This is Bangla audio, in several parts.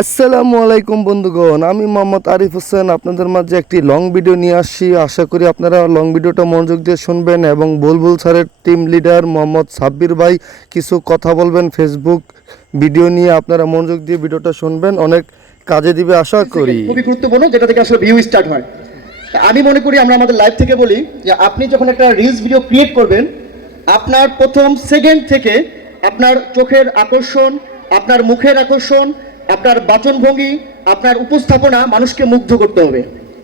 আসসালামু আলাইকুম বন্ধুগণ, আমি মোহাম্মদ আরিফ হোসেন আপনাদের মাঝে একটি লং ভিডিও নিয়ে আসছি। আশা করি আপনারা লং ভিডিওটা মনোযোগ দিয়ে শুনবেন এবং বুলবুল স্যারের টিম লিডার মোহাম্মদ সাব্বির ভাই কিছু কথা বলবেন ফেসবুক ভিডিও নিয়ে। আপনারা মনোযোগ দিয়ে ভিডিওটা শুনবেন, অনেক কাজে দিবে আশা করি। খুবই গুরুত্বপূর্ণ, যেটা থেকে আসলে ভিউ স্টার্ট হয়। আমি মনে করি আমরা আমাদের লাইভ থেকে বলি যে আপনি যখন একটা রিলস ভিডিও ক্রিয়েট করবেন, আপনার প্রথম সেকেন্ড থেকে আপনার চোখের আকর্ষণ, আপনার মুখের আকর্ষণ, আপনার বাচনভঙ্গি, আপনার উপস্থাপনা মানুষকে মুগ্ধ করতে হবে।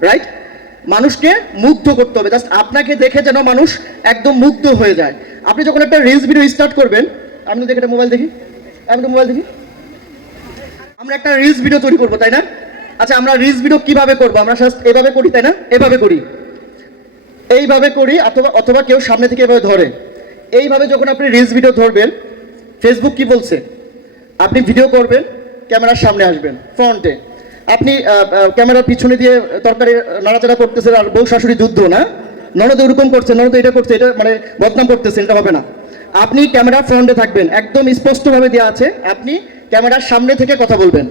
রাইট? মানুষকে মুগ্ধ করতে হবে, জাস্ট আপনাকে দেখে যেন মানুষ একদম মুগ্ধ হয়ে যায়। আপনি যখন একটা রিলস ভিডিও স্টার্ট করবেন, আমি তো দেখে একটা মোবাইল দেখি, আমি তো মোবাইল দেখি, আমরা একটা রিলস ভিডিও তৈরি করবো, তাই না? আচ্ছা, আমরা রিলস ভিডিও কিভাবে করবো? আমরা এভাবে করি, তাই না? এভাবে করি, এইভাবে করি, অথবা অথবা কেউ সামনে থেকে এভাবে ধরে। এইভাবে যখন আপনি রিলস ভিডিও ধরবেন, ফেসবুক কি বলছে? আপনি ভিডিও করবেন, ক্যামেরার সামনে আসবেন ফ্রন্টে। আপনি ক্যামেরার পিছনে দিয়ে তরকারি নাড়াচাড়া করতেছেন, আর বউ শাশুড়ি যুদ্ধ না, ননদ ওরকম করছে, ননদ এটা করছে, এটা মানে বদনাম করতেছেন, এটা হবে না। আপনি ক্যামেরা ফ্রন্টে থাকবেন, একদম স্পষ্টভাবে দেওয়া আছে, আপনি ক্যামেরার সামনে থেকে কথা বলবেন,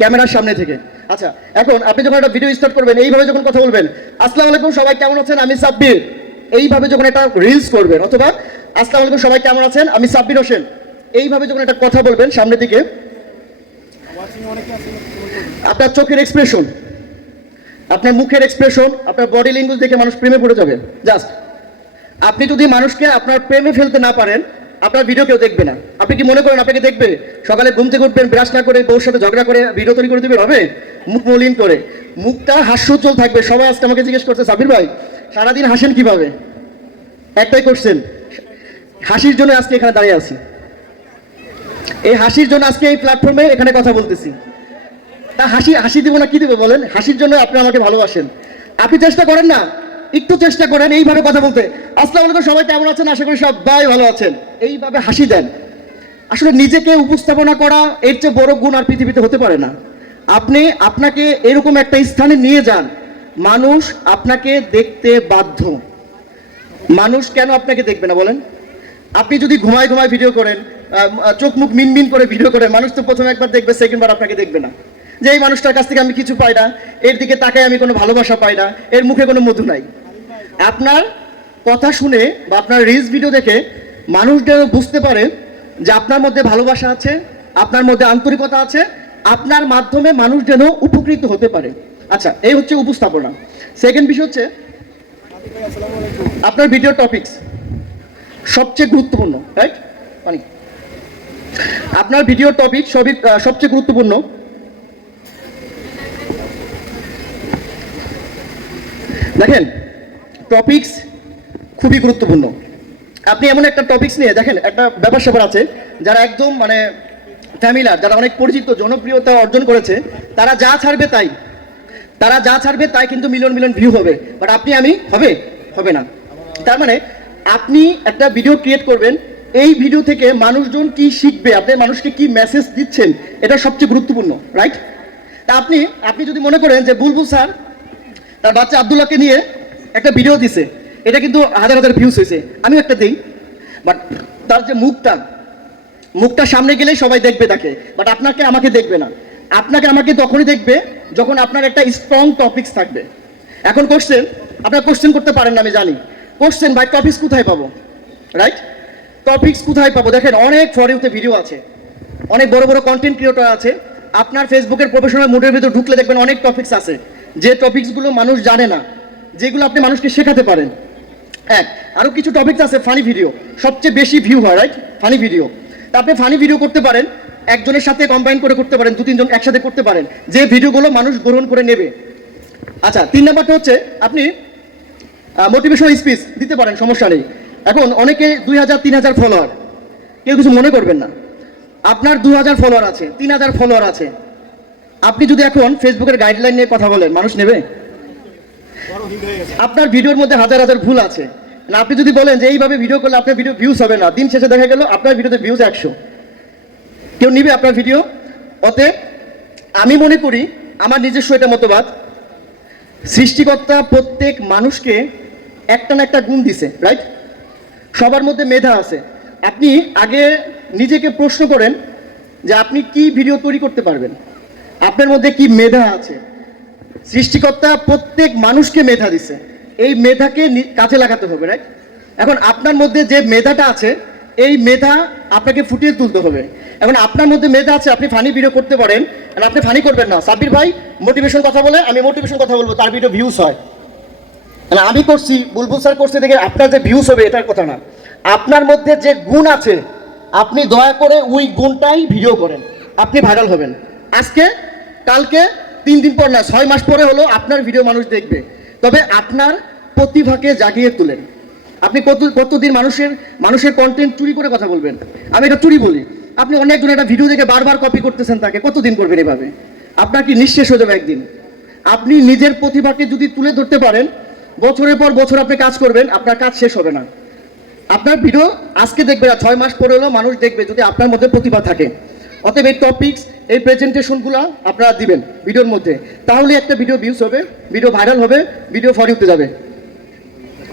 ক্যামেরার সামনে থেকে। আচ্ছা, এখন আপনি যখন একটা ভিডিও স্টার্ট করবেন, এইভাবে যখন কথা বলবেন, আসসালামু আলাইকুম সবাই কেমন আছেন, আমি সাব্বির, এইভাবে যখন একটা রিলস করবেন, অথবা আসসালামু আলাইকুম সবাই কেমন আছেন, আমি সাব্বির হোসেন, এইভাবে যখন একটা কথা বলবেন সামনে দিকে, আপনার চোখের এক্সপ্রেশন, আপনার মুখের এক্সপ্রেশন, আপনার বডি ল্যাঙ্গুয়েজ দেখে মানুষ প্রেমে পড়ে যাবে। জাস্ট আপনি যদি মানুষকে আপনার প্রেমে ফেলতে না পারেন, আপনার ভিডিও কেউ দেখবে না। আপনি কি মনে করেন আপনাকে দেখবে? সকালে ঘুম থেকে উঠবেন, ব্রাশ না করে বউর সাথে ঝগড়া করে ভিডিও তৈরি করে দেবেন, হবে? মুখ মলিন করে, মুখটা হাস্যোজ্জ্বল থাকবে। সবাই আজকে আমাকে জিজ্ঞেস করছে, সাবির ভাই সারাদিন হাসেন কিভাবে? একটাই কোশ্চেন, হাসির জন্য আজকে এখানে দাঁড়িয়ে আছি, এই হাসির জন্য আজকে এই প্ল্যাটফর্মে এখানে কথা বলতেছি। তা হাসি দিব না কি দিব বলেন? হাসির জন্য আপনি আমাকে ভালোবাসেন, আপনি চেষ্টা করেন না, একটু চেষ্টা করেন এইভাবে কথা বলতে, আসসালামু আলাইকুম সবাই কেমন আছেন, আশা করি সবাই ভালো আছেন, এইভাবে হাসি দেন। আসলে নিজেকে উপস্থাপনা করা এর চেয়ে বড় গুণ আর পৃথিবীতে হতে পারে না। আপনি আপনাকে এরকম একটা স্থানে নিয়ে যান, মানুষ আপনাকে দেখতে বাধ্য। মানুষ কেন আপনাকে দেখবে না বলেন? আপনি যদি ঘুমায় ঘুমায় ভিডিও করেন, চোখ মুখ মিনমিন করে ভিডিও করেন, মানুষ তো প্রথমে একবার দেখবে, সেকেন্ড বার আপনাকে দেখবে না। যে এই মানুষটার কাছ থেকে আমি কিছু পাই না, এর দিকে তাকায় আমি কোনো ভালোবাসা পাই না, এর মুখে কোনো মধু নাই। আপনার কথা শুনে বা আপনার রিলস ভিডিও দেখে মানুষ যেন বুঝতে পারে যে আপনার মধ্যে ভালোবাসা আছে, আপনার মধ্যে আন্তরিকতা আছে, আপনার মাধ্যমে মানুষ যেন উপকৃত হতে পারে। আচ্ছা, এই হচ্ছে উপস্থাপনা। সেকেন্ড বিষয় হচ্ছে আপনার ভিডিও টপিকস সবচেয়ে গুরুত্বপূর্ণ। রাইট? মানে আপনার ভিডিও টপিক সবচেয়ে গুরুত্বপূর্ণ। দেখেন, টপিকস খুবই গুরুত্বপূর্ণ। আপনি এমন একটা টপিকস নিয়ে দেখেন, একটা ব্যাপার স্যাপার আছে, যারা একদম মানে ফ্যামিলার, যারা অনেক পরিচিত, জনপ্রিয়তা অর্জন করেছে, তারা যা ছাড়বে তাই, তারা যা ছাড়বে তাই কিন্তু মিলিয়ন মিলিয়ন ভিউ হবে। বাট আপনি আমি হবে হবে না। তার মানে আপনি একটা ভিডিও ক্রিয়েট করবেন, এই ভিডিও থেকে মানুষজন কি শিখবে, আপনি মানুষকে কি মেসেজ দিচ্ছেন, এটা সবচেয়ে গুরুত্বপূর্ণ। রাইট? তা আপনি যদি মনে করেন যে বুলবুল স্যার তার বাচ্চা আব্দুল্লাহকে নিয়ে একটা ভিডিও দিছে, এটা কিন্তু হাজার হাজার ভিউজ হয়েছে, আমিও একটা দিই, বাট তার যে মুখটা সামনে গেলেই সবাই দেখবে তাকে, বাট আপনাকে আমাকে দেখবে না। আপনাকে আমাকে তখনই দেখবে যখন আপনার একটা স্ট্রং টপিকস থাকবে। এখন কোশ্চেন, আপনারা কোশ্চেন করতে পারেন না আমি জানি, কোশ্চেন ভাই টপিকস কোথায় পাবো? রাইট? টপিকস কোথায় পাবো? দেখেন, অনেক ফর ইউতে ভিডিও আছে, অনেক বড় বড় কন্টেন্ট ক্রিয়েটর আছে। আপনার ফেসবুকের প্রফেশনাল মুডের ভিতর ঢুকলে দেখবেন অনেক টপিকস আছে, যে টপিকসগুলো মানুষ জানে না, যেগুলো আপনি মানুষকে শেখাতে পারেন। আরও কিছু টপিকস আছে, ফানি ভিডিও সবচেয়ে বেশি ভিউ হয়। রাইট? ফানি ভিডিও, তা আপনি ফানি ভিডিও করতে পারেন, একজনের সাথে কম্বাইন করে করতে পারেন, 2-3 জন একসাথে করতে পারেন, যে ভিডিওগুলো মানুষ গ্রহণ করে নেবে। আচ্ছা, 3 নাম্বারটা হচ্ছে আপনি মোটিভেশনাল স্পিচ দিতে পারেন, সমস্যা নেই। এখন অনেকে 2000-3000 ফলোয়ার, কেউ কিছু মনে করবেন না, আপনার 2000 ফলোয়ার আছে, 3000 ফলোয়ার আছে, আপনি যদি এখন ফেসবুকের গাইডলাইন নিয়ে কথা বলেন, মানুষ নেবে? আপনার ভিডিওর মধ্যে হাজার হাজার ভুল আছে, না আপনি যদি বলেন যে এইভাবে ভিডিও করলে আপনার ভিডিও ভিউজ হবে না, দিন শেষে দেখা গেল আপনার ভিডিওতে ভিউজ 100, কেউ নিবে আপনার ভিডিও? অতএব আমি মনে করি, আমার নিজস্ব এটা মতবাদ, সৃষ্টিকর্তা প্রত্যেক মানুষকে একটা না একটা গুণ দিছে। রাইট? সবার মধ্যে মেধা আছে। আপনি আগে নিজেকে প্রশ্ন করেন যে আপনি কি ভিডিও তৈরি করতে পারবেন। আপনার মধ্যে কি মেধা আছে। সৃষ্টিকর্তা প্রত্যেক মানুষকে মেধা দিছে, এই মেধাকে কাজে লাগাতে হবে, রাইট? এখন আপনার মধ্যে যে মেধাটা আছে, এই মেধা আপনাকে ফুটিয়ে তুলতে হবে। এখন আপনার মধ্যে মেধা আছে, আপনি ফানি ভিডিও করতে পারেন, আর আপনি ফানি করবেন না। সাব্বির ভাই মোটিভেশন কথা বলে, আমি মোটিভেশন কথা বলবো, তার ভিডিও ভিউজ হয়। মানে আমি করছি, বুলবুল স্যার করছে দেখে আপনার যে ভিউজ হবে এটার কথা না। আপনার মধ্যে যে গুণ আছে, আপনি দয়া করে ওই গুণটাই ভিডিও করেন, আপনি ভাইরাল হবেন। আজকে, কালকে, 3 দিন পর না, 6 মাস পরে হলো আপনার ভিডিও মানুষ দেখবে। তবে আপনার প্রতিভাকে জাগিয়ে তুলেন। আপনি কতদিন মানুষের কন্টেন্ট চুরি করে কথা বলবেন? আমি এটা চুরি বলি। আপনি অনেকজন একটা ভিডিও দেখে বারবার কপি করতেছেন, তাকে কতদিন করবেন এভাবে? আপনার কি নিঃশেষ হয়ে যাবে একদিন? আপনি নিজের প্রতিভাকে যদি তুলে ধরতে পারেন, বছরের পর বছর আপনি কাজ করবেন, আপনার কাজ শেষ হবে না। আপনার ভিডিও আজকে দেখবে না, 6 মাস পরে হলেও মানুষ দেখবে, যদি আপনার মধ্যে প্রতিভা থাকে। অতএব এই টপিকস, এই প্রেজেন্টেশনগুলো আপনারা দিবেন ভিডিওর মধ্যে, তাহলে একটা ভিডিও ভিউজ হবে, ভিডিও ভাইরাল হবে, ভিডিও ফর ইউতে যাবে।